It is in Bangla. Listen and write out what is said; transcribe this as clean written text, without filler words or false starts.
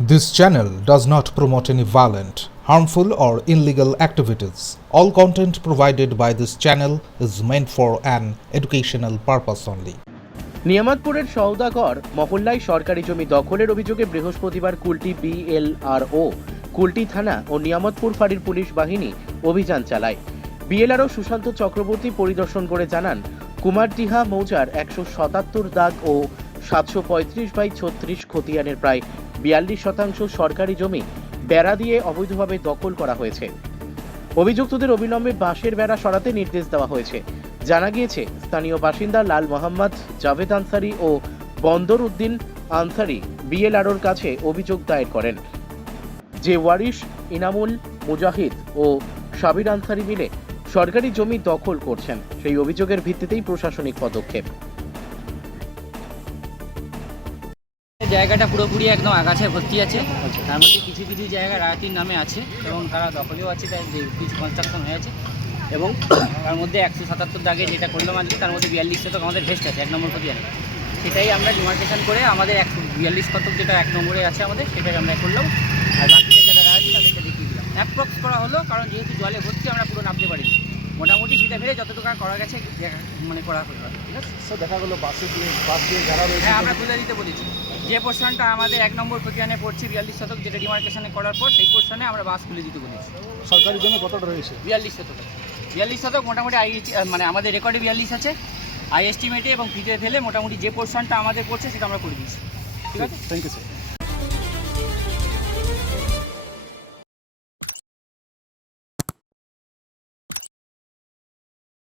This channel does not promote any violent, harmful, or illegal activities. All content provided by this channel is meant for an educational purpose only. নিয়ামতপুরের সওদাগর মহল্লায় সরকারি জমি দখলের অভিযোগে বৃহস্পতিবার কুলটি বিএলআরও, কুলটি থানা ও নিয়ামতপুর ফাঁড়ির পুলিশ বাহিনী অভিযান চালায়। বিএলআরও সুশান্ত চক্রবর্তী পরিদর্শন করে জানান, কুমারডিহা মৌজার ১৭৭ দাগ ও ৭৩৫/৩৬ খতিয়ানের প্রায় ৪২% সরকারি জমি বেড়া দিয়ে অবৈধভাবে দখল করা হয়েছে। অভিযুক্তদের অবিলম্বে বাঁশের বেড়া সরাতে নির্দেশ দেওয়া হয়েছে। জানা গিয়েছে, স্থানীয় বাসিন্দা লাল মোহাম্মদ, জাভেদ আনসারি ও বন্দর উদ্দিন আনসারি বিএলআরওর কাছে অভিযোগ দায়ের করেন যে ওয়ারিশ ইনামুল মুজাহিদ ও সাবির আনসারি মিলে সরকারি জমি দখল করছেন। সেই অভিযোগের ভিত্তিতেই প্রশাসনিক পদক্ষেপ। জায়গাটা পুরোপুরি একদম আগাছা ভর্তি আছে। তার মধ্যে কিছু কিছু জায়গা রায়তির নামে আছে এবং তারা দখলেও আছে, তাই কিছু কনস্ট্রাকশন হয়ে আছে। এবং তার মধ্যে ১৭৭ দাগে যেটা করলাম আজকে, তার মধ্যে ৪২ শতক আমাদের ভেস্ট আছে ১ নম্বর খতিয়ানে। সেটাই আমরা ডিমার্কেশন করে আমাদের ৪২ শতক যেটা ১ নম্বরে আছে আমাদের, সেটাই আমরা করলাম। আর বাকিটা যারা আছে তাদেরকে দেখিয়ে দিলাম। অ্যাপ্রক্স করা হলো, কারণ যেহেতু জলে ভর্তি আমরা পুরো নামতে পারিনি। মোটামুটি ফিতে ফেলে যতটুকু করা গেছে মানে করা হলো। ঠিক আছে স্যার, দেখা গেলো বাস দিয়ে যারা রয়েছে, হ্যাঁ, আমরা তুলে দিতে বলেছি। যে পোর্শনটা আমাদের ১ নম্বর খতিয়ানে পড়ছে ৪২ শতক, যেটা ডিমার্কেশনে করার পর সেই পোর্শনে আমরা বাস খুলে দিতে বলেছি। সরকারি জমি কতটা রয়েছে? ৪২ শতক। ৪২ শতক মোটামুটি মানে আমাদের রেকর্ডে ৪২ আছে, আই এস্টিমেটে এবং ফিতে ফেলে মোটামুটি যে পোর্শনটা আমাদের পড়ছে সেটা আমরা করে দিচ্ছি। ঠিক আছে, থ্যাংক ইউ স্যার।